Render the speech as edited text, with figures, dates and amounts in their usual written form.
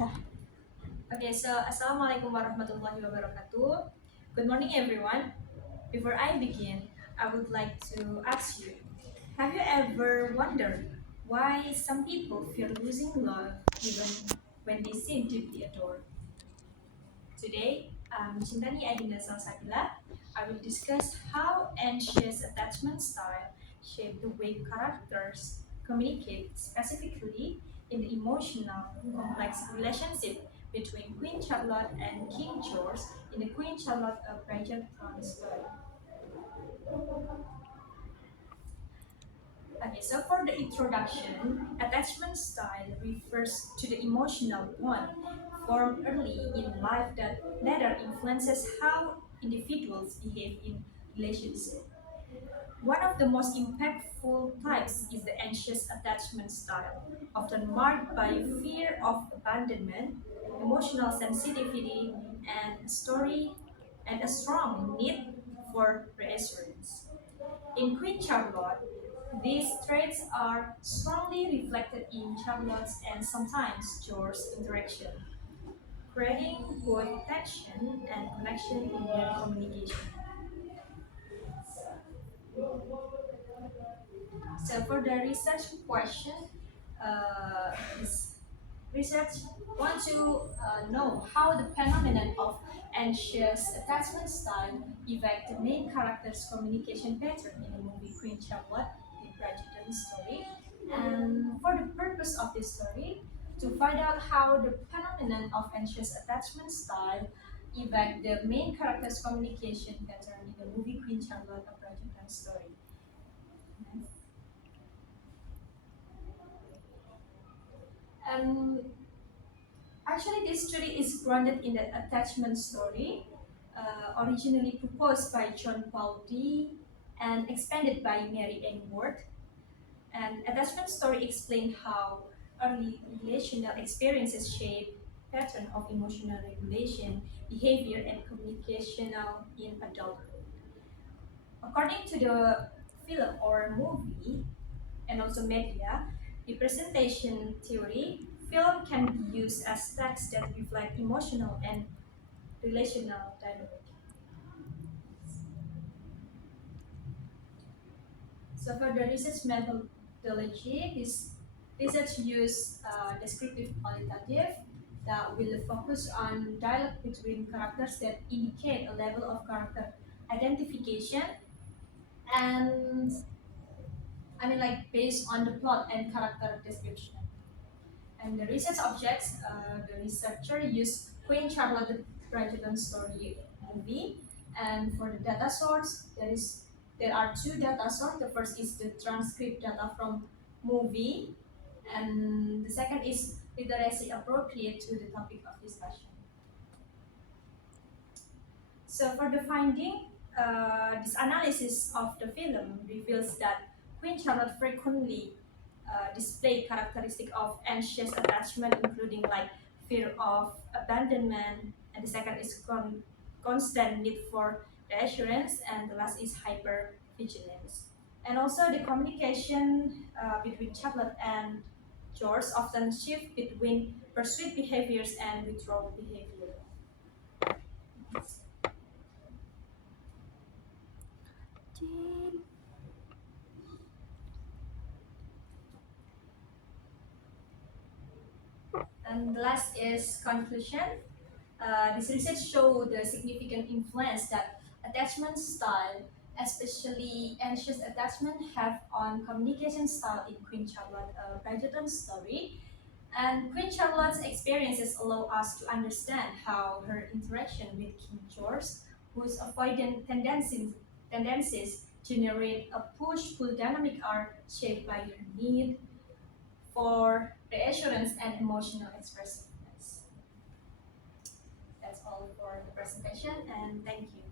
Okay, so Assalamualaikum warahmatullahi wabarakatuh. Good morning, everyone. Before I begin, I would like to ask you, have you ever wondered why some people fear losing love even when they seem deeply adored? Today, Cinthania Adinda Salsabilla, I will discuss how anxious attachment style shape the way characters communicate, specifically in the emotional, complex relationship between Queen Charlotte and King George in the Queen Charlotte a Bridgerton story. Okay, so for the introduction, attachment style refers to the emotional bond formed early in life that later influences how individuals behave in relationships. One of the most impactful types is the anxious attachment style, often marked by fear of abandonment, emotional sensitivity, and a strong need for reassurance. In Queen Charlotte, these traits are strongly reflected in Charlotte's and sometimes George's interaction, creating both tension and connection in their communication. So for the research question, this research want to know how the phenomenon of anxious attachment style affect the main character's communication pattern in the movie Queen Charlotte, the Bridgerton story. And for the purpose of this story, to find out how the phenomenon of anxious attachment style affect the main character's communication pattern in the movie Queen Charlotte, a Bridgerton story. And actually, this story is grounded in the attachment story, originally proposed by John Paul D and expanded by Mary Ann Ward. And attachment story explain how early relational experiences shape pattern of emotional regulation, behavior, and communicational in adulthood. According to the film or movie, and also media, representation theory, film can be used as text that reflect emotional and relational dynamic. So for the research methodology, this research use descriptive qualitative that will focus on dialogue between characters that indicate a level of character identification and like based on the plot and character description. And the research objects, the researcher used Queen Charlotte Bridgerton story movie. And for the data source, there are two data sources. The first is the transcript data from movie, and the second is literacy appropriate to the topic of discussion. So for the finding, this analysis of the film reveals that Queen Charlotte frequently display characteristic of anxious attachment, including like fear of abandonment, and the second is constant need for reassurance, and the last is hypervigilance. And also the communication between Charlotte and George often shift between pursuit behaviors and withdrawal behavior. And the last is conclusion. This research show the significant influence that attachment style, especially anxious attachment, have on communication style in Queen Charlotte Bridgerton story. And Queen Charlotte's experiences allow us to understand how her interaction with King George, whose avoidant tendencies generate a push-pull dynamic, are shaped by her need for reassurance and emotional expressiveness. That's all for the presentation, and thank you.